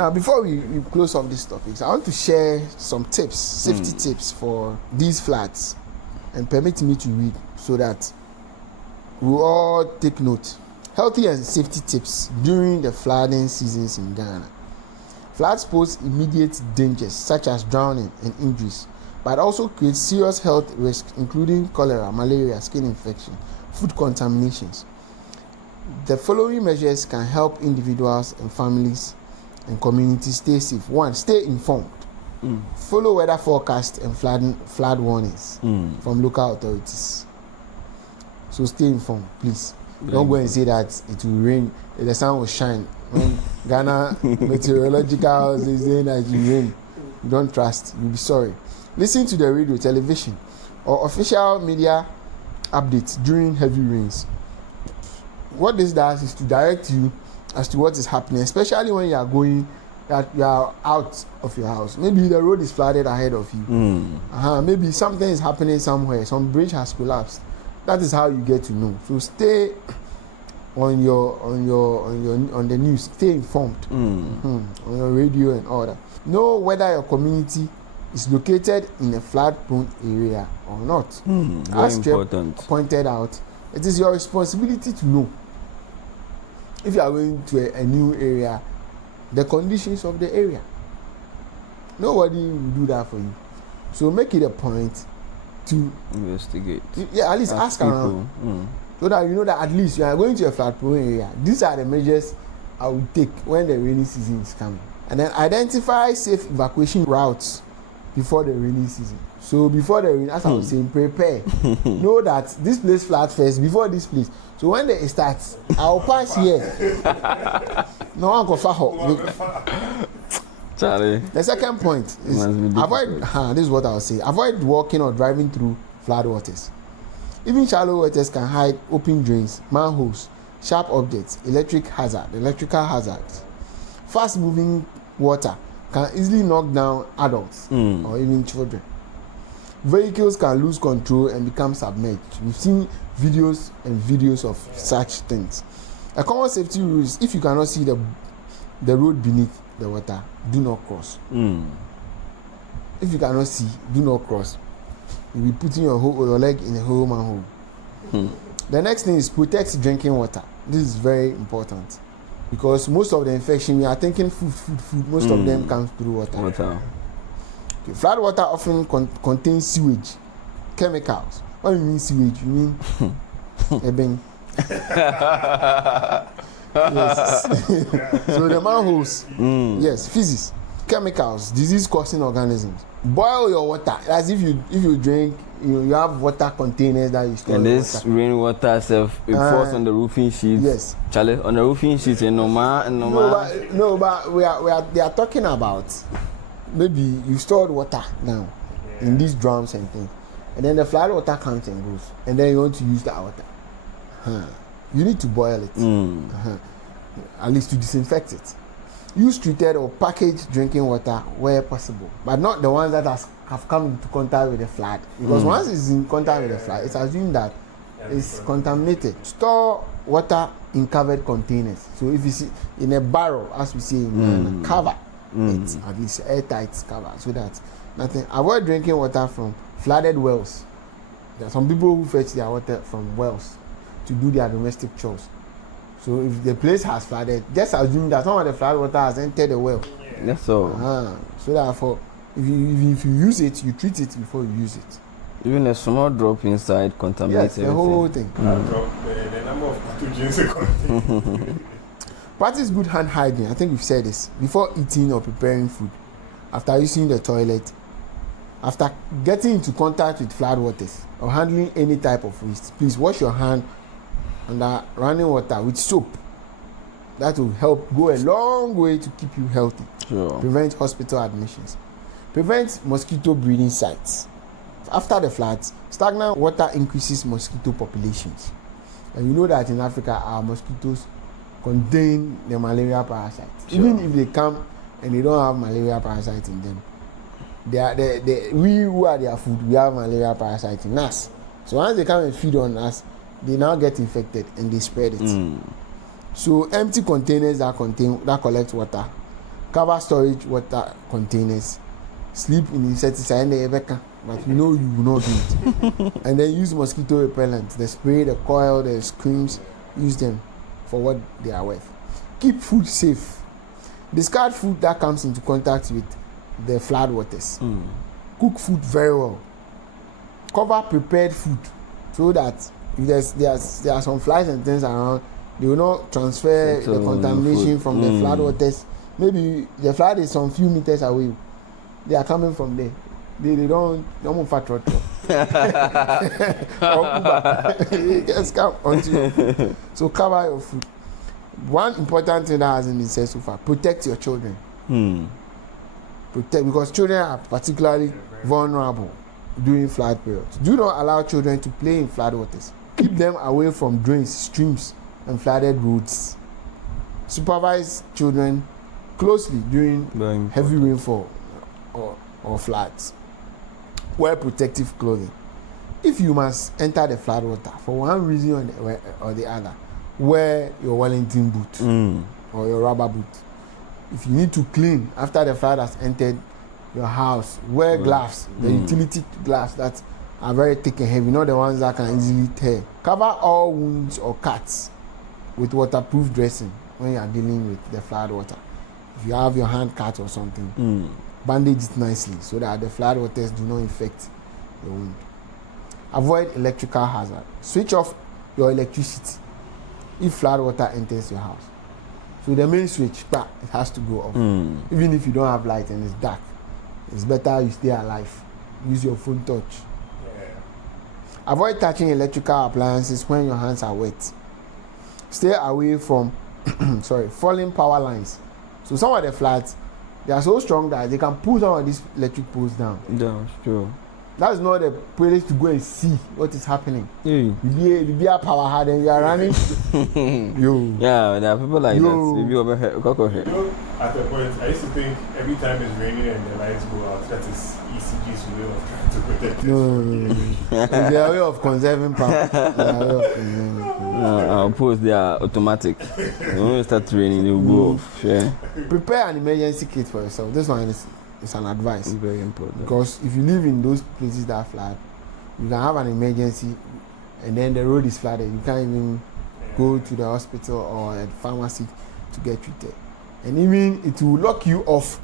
Now, before we close off these topics, I want to share some tips, safety tips for these floods, and permit me to read so that we all take note. Healthy and safety tips during the flooding seasons in Ghana. Floods pose immediate dangers such as drowning and injuries, but also create serious health risks including cholera, malaria, skin infection, food contaminations. The following measures can help individuals and families and communities stay safe. 1. Stay informed. Follow weather forecast and flood warnings from local authorities. So stay informed, please. Don't go and say that it will rain, the sun will shine. When Ghana meteorological is saying that it will rain, you don't trust, you'll be sorry. Listen to the radio, television, or official media updates during heavy rains. What this does is to direct you as to what is happening, especially when you are going, that you are out of your house. Maybe the road is flooded ahead of you. Maybe something is happening somewhere, some bridge has collapsed. That is how you get to know. So stay on the news. Stay informed on your radio and all that. Know whether your community is located in a flood-prone area or not. Very important. Pointed out, it is your responsibility to know. If you are going to a new area, the conditions of the area. Nobody will do that for you. So make it a point to investigate. At least ask around. So that you know that at least you are going to a flood-prone area. These are the measures I will take when the rainy season is coming. And then identify safe evacuation routes before the rainy season. So before the rain, as I was saying, prepare. Know that this place floods first before this place. So when it starts, I'll pass here. No one can follow. Charlie. The second point is avoid. This is what I will say. Avoid walking or driving through flood waters. Even shallow waters can hide open drains, manholes, sharp objects, electrical hazards. Fast-moving water can easily knock down adults or even children. Vehicles can lose control and become submerged. We've seen videos of such things. A common safety rule is if you cannot see the road beneath the water, do not cross. If you cannot see, do not cross. You'll be putting your leg in a whole manhole. The next thing is protect drinking water. This is very important because most of the infection, we are thinking food. Most of them come through water. Okay. Flood water often contains sewage, chemicals. What do you mean sewage? You mean ebeng? Yes. So the manholes, yes, feces, chemicals, disease-causing organisms. Boil your water. As if you drink, you have water containers that you store. And this rainwater itself, it falls on the roofing sheets. Yes. Charlie, on the roofing sheets, No, but they are talking about maybe you stored water now in these drums and things, and then the flood water comes and goes, and then you want to use that water. You need to boil it, at least to disinfect it. Use treated or packaged drinking water where possible, but not the ones that have come into contact with the flood. Because once it's in contact with the flood, it's assumed that it's contaminated. Store water in covered containers. So if you see in a barrel, as we say in Ghana, cover it, at least airtight cover, so that nothing. Avoid drinking water from flooded wells. There are some people who fetch their water from wells to do their domestic chores. So if the place has flooded, just assume that some of the flood water has entered the well. That's all. So therefore, if you use it, you treat it before you use it. Even a small drop inside contaminates the whole thing. The number of pathogens. Practice good hand hygiene. I think we've said this. Before eating or preparing food, after using the toilet, after getting into contact with flood waters or handling any type of waste, please wash your hand under running water with soap. That will help go a long way to keep you healthy. Sure. Prevent hospital admissions. Prevent mosquito breeding sites. After the floods, stagnant water increases mosquito populations. And you know that in Africa, our mosquitoes contain the malaria parasites. Sure. Even if they come and they don't have malaria parasites in them, we who are their food, we have malaria parasites in us. So once they come and feed on us, they now get infected and they spread it. So empty containers that collect water Cover storage water containers. Sleep in insecticide and the but you know you will not do it. And then use mosquito repellent. The spray, the coil, the screens, use them for what they are worth. Keep food safe. Discard food that comes into contact with the flood waters. Cook food very well. Cover prepared food so that if there are some flies and things around, they will not transfer the contamination from the flood waters. Maybe the flood is some few meters away. They are coming from there. They don't fat rot. Just come onto you. So cover your food. One important thing that hasn't been said so far: protect your children. Protect, because children are particularly vulnerable during flood periods. Do not allow children to play in flood waters. Keep them away from drains, streams, and flooded roads. Supervise children closely during heavy rainfall or floods. Wear protective clothing. If you must enter the flood water for one reason or the other, wear your Wellington boot or your rubber boot. If you need to clean after the flood has entered your house, wear gloves, the utility gloves that are very thick and heavy, not the ones that can easily tear. Cover all wounds or cuts with waterproof dressing when you are dealing with the flood water. If you have your hand cut or something, bandage it nicely so that the flood waters do not infect the wound. Avoid electrical hazard. Switch off your electricity if flood water enters your house. So the main switch, it has to go off. Even if you don't have light and it's dark, it's better you stay alive. Use your phone torch. Avoid touching electrical appliances when your hands are wet. Stay away from falling power lines. So some of the floods, they are so strong that they can pull some of these electric poles down. Yeah, sure. That's not the place to go and see what is happening. Yeah. You be a power hard and you are running. Yeah, there are people like that. Maybe over here. At a point, I used to think every time it's raining and the lights go out, that is ECG's way of trying to protect No. It's their way of conserving power. Our posts, they are automatic. When it starts raining, they will go off. Yeah. Prepare an emergency kit for yourself. This one is an advice. It's very important. Because if you live in those places that are flood, you can have an emergency and then the road is flooded. You can't even go to the hospital or a pharmacy to get treated. And even it will lock you off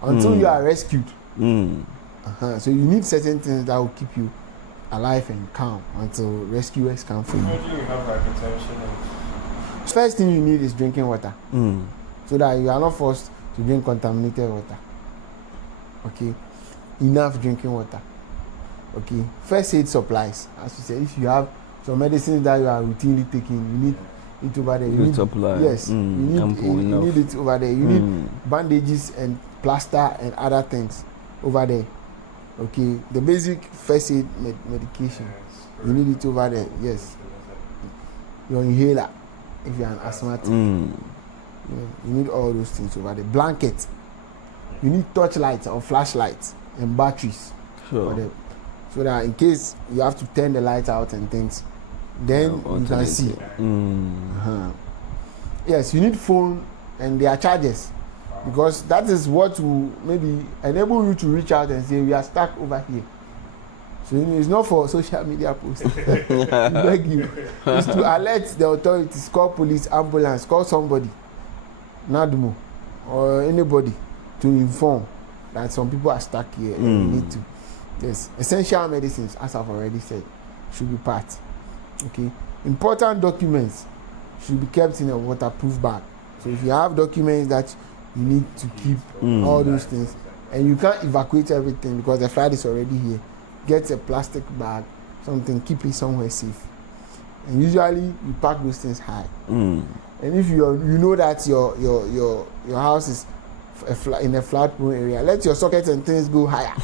until you are rescued. So you need certain things that will keep you alive and calm until rescuers come for you. Imagine you have hypertension. First thing you need is drinking water. So that you are not forced to drink contaminated water. Okay, enough drinking water. Okay, first aid supplies. As you said, if you have some medicines that you are routinely taking, you need it over there. You need supply. Yes, you need it over there. You need bandages and plaster and other things over there. Okay, the basic first aid medication. You need it over there. Yes, your inhaler if you are an asthmatic. You need all those things over there. Blanket. You need torchlights or flashlights and batteries for them, so that in case you have to turn the lights out and things, then you can see. Yes, you need phone and their chargers, because that is what will maybe enable you to reach out and say we are stuck over here. So it's not for social media posts. Beg you. It's to alert the authorities, call police, ambulance, call somebody, NADMO or anybody, to inform that some people are stuck here and you need to. Yes, essential medicines, as I've already said, should be part. Okay, important documents should be kept in a waterproof bag. So if you have documents that you need to keep, all those things, and you can't evacuate everything because the flood is already here, get a plastic bag, something, keep it somewhere safe. And usually you pack those things high. And if you know that your house is in a flood prone area, let your sockets and things go higher.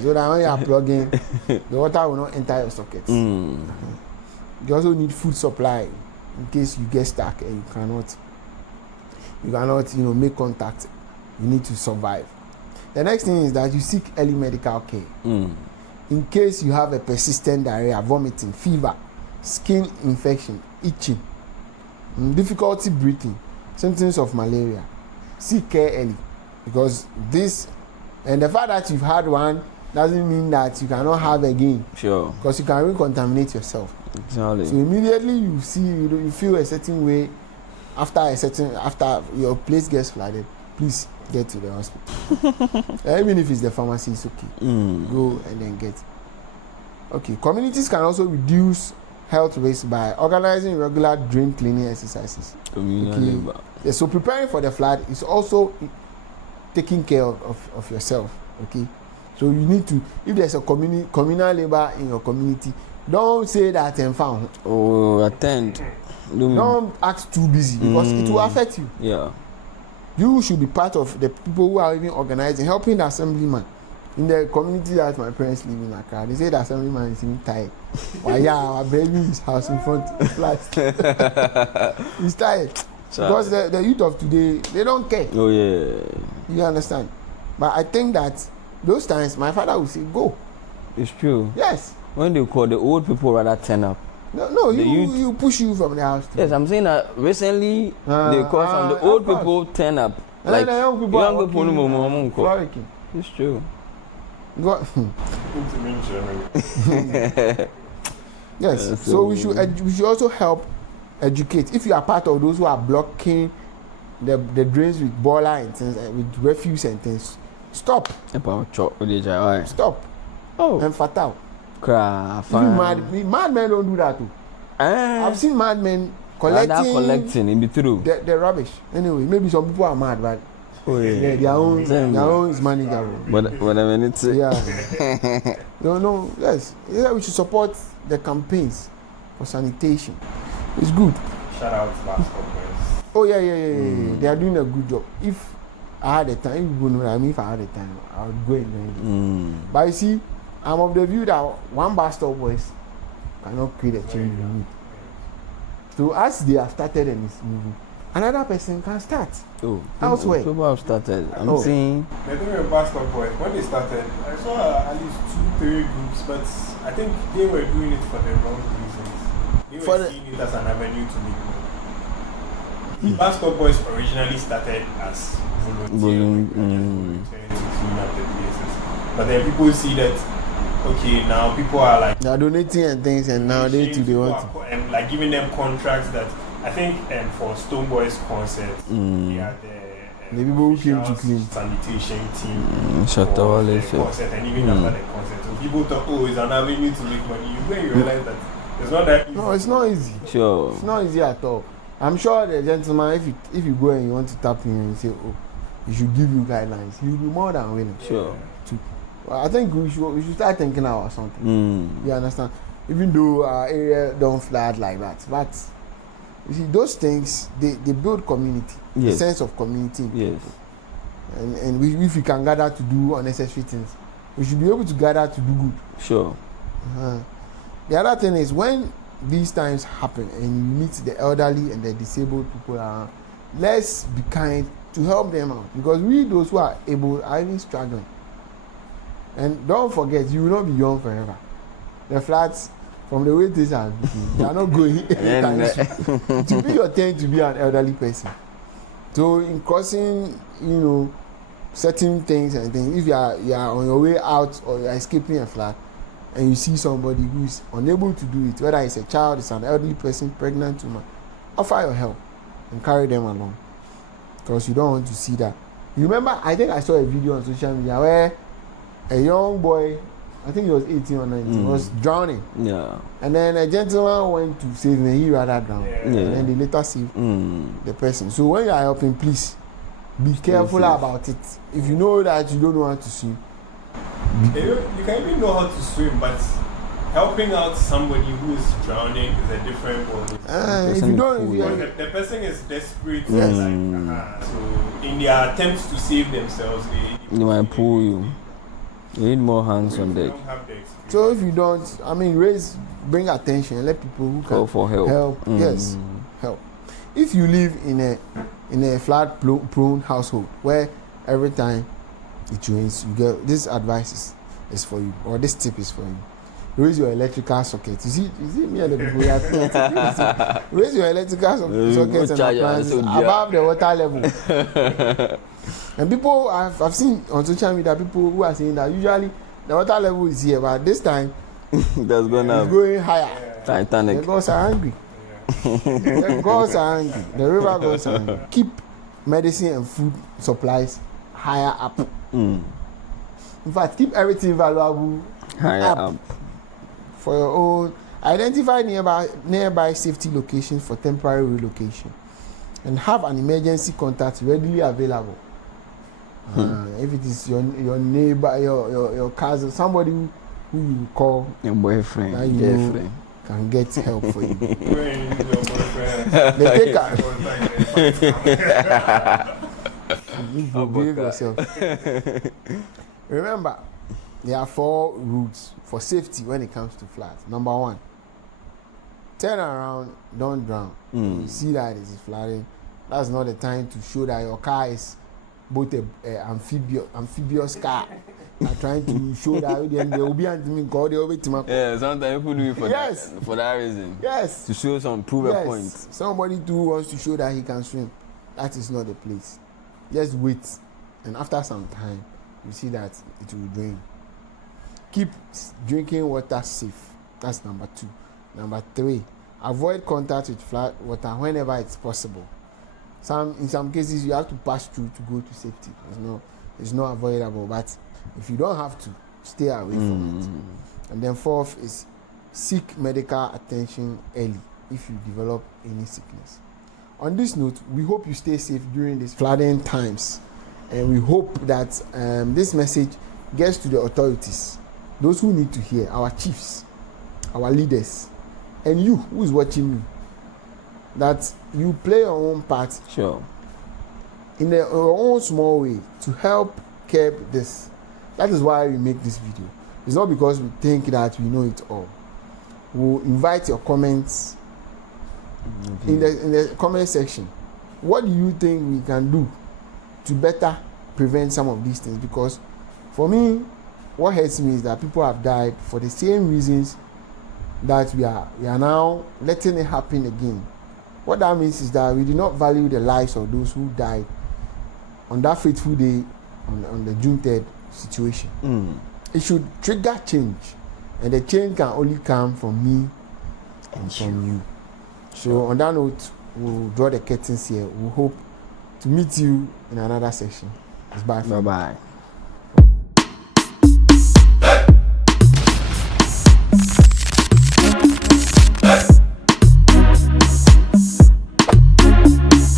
So that when you are plugging, the water will not enter your sockets. You also need food supply in case you get stuck and you cannot make contact. You need to survive. The next thing is that you seek early medical care. In case you have a persistent diarrhea, vomiting, fever, skin infection, itching, difficulty breathing, symptoms of malaria, seek care early, because this, and the fact that you've had one doesn't mean that you cannot have again, Sure. because you can recontaminate yourself. Exactly. So immediately you feel a certain way after your place gets flooded, please get to the hospital. Even if it's the pharmacy, it's okay. Go and then get. Okay, communities can also reduce health risks by organizing regular drain cleaning exercises. Communal Okay. labor. Yeah, so preparing for the flood is also taking care of yourself. Okay, so you need to, if there's a communal labor in your community, don't say that and found. Oh, attend. Don't act too busy, because it will affect you. Yeah. You should be part of the people who are even organizing, helping the assemblyman. In the community that my parents live in Accra, they say the assemblyman is even tired. Why, yeah, our baby his house in front of flat. He's tired. Because the youth of today, they don't care. Oh yeah. You understand? But I think that those times my father would say, go. It's true. Yes. When they call, the old people rather turn up. No, The youth- you push you from the house. Too. Yes, I'm saying that recently they call some the of old course. people turn up. And then the young people are young people no working, more call. flourishing. It's true. Go- Into me, Germany. Yes, so we should also help educate. If you are part of those who are blocking the drains with boiler and things, with refuse and things, stop. About chop with the jai. Stop. Oh, And fatal. cry. Even madmen don't do that too. I've seen madmen collecting in between. the rubbish. Anyway, maybe some people are mad, but Oh yeah. their own is manageable. But I mean it's Yeah. No, yes. Yeah, we should support the campaigns for sanitation. It's good. Shout out to Last Conference. Oh yeah. They are doing a good job. If I had the time, if you know, I mean, if I had the time, I would go and do it. But you see, I'm of the view that one bus stop boys cannot create a change in me. So as they have started and it's moving, another person can start. Oh, Elsewhere. People have started. I'm Oh. seeing. The thing with Bastard Boys, when they started, I saw at least 2-3 groups, but I think they were doing it for the wrong reasons. They For were the- seeing it as an avenue to make money. The Bastard Boys originally started as volunteering to clean up the places. But then people see that, okay, now people are like, They are donating and things, and now they too they want to. and like giving them contracts that I think for Stone Boys concert, they are The people who came to clean. sanitation team Shut for all the this. concert, and even after the concert, so people thought, oh, it's an avenue to make money. You go and you realize that it's not that easy. No, it's not easy. Sure. It's not easy at all. I'm sure the gentleman, if you go and you want to tap in and say, oh, he should give you guidelines, he'll be more than willing. Sure. Well, I think we should start thinking about something. You understand? Even though our area don't flood like that, but you see, those things they build community, the Yes. sense of community. Yes. And if we can gather to do unnecessary things, we should be able to gather to do good. Sure. The other thing is, when these times happen and you meet the elderly and the disabled people around, let's be kind to help them out, because we, those who are able, are even struggling. And don't forget, you will not be young forever. The flats, from the way things are looking, they are not going anytime soon. To be your turn to be an elderly person. So in crossing, certain things and things, if you are on your way out or you are escaping a flat, and you see somebody who is unable to do it, whether it's a child, it's an elderly person, pregnant woman, offer your help and carry them along, because you don't want to see that. You remember, I think I saw a video on social media where a young boy, I think he was 18 or 19, was drowning, Yeah. and then a gentleman went to save him and he rather drowned, Yeah. and then they later saved the person. So when you are helping, please be careful safe. about it. If you know that you don't know how to swim, You can even know how to swim, but helping out somebody who is drowning is a different world. if you don't, if you Because are, the person is desperate, Yes. so in their attempts to save themselves, They might pull you. You need more hands on they deck. don't have the experience. so if you don't, bring attention and let people who Call can for help. Yes, help. If you live in a flood prone household where every time it rains, you get this advice is for you, or this tip is for you. raise your electrical socket. You see me and the people we are raise your electrical sockets and appliances above the water level. And people, I've seen on social media people who are saying that usually the water level is here, but this time That's gonna it's going higher. Titanic. The gods are angry. The gods are angry. The river gods are angry. Keep medicine and food supplies higher up. In fact, keep everything valuable Higher up. for your own. Identify nearby safety locations for temporary relocation, and have an emergency contact readily available. If it is your neighbor, your cousin, somebody who you call, Your boyfriend, that you girlfriend. can get help for you. When your boyfriend. They take out. You behave yourself. Remember, there are 4 rules for safety when it comes to floods. Number 1, turn around, don't drown. You see that it is flooding. That's not the time to show that your car is both a amphibious car. Are trying to show that they will be anti-me. Yeah, sometimes people do it for Yes. for that reason. Yes. To show prove a point. Somebody too wants to show that he can swim. That is not the place. Just wait, and after some time, you see that it will drain. Keep drinking water safe. That's number 2. Number 3, avoid contact with flood water whenever it's possible. In some cases, you have to pass through to go to safety. It's not avoidable, but if you don't have to, stay away from it. And then 4th is seek medical attention early if you develop any sickness. On this note, we hope you stay safe during these flooding times, and we hope that this message gets to the authorities, those who need to hear, our chiefs, our leaders, and you who is watching me, that you play your own part Sure. in your own small way to help curb this. That is why we make this video. It's not because we think that we know it all. We'll invite your comments in the comment section. What do you think we can do to better prevent some of these things? Because for me, what hurts me is that people have died for the same reasons that we are now letting it happen again. What that means is that we do not value the lives of those who died on that fateful day on the June 3rd situation. It should trigger change, and the change can only come from me and from you. So on that note, we'll draw the curtains here. We hope to meet you in another section. It's bye. Bye bye.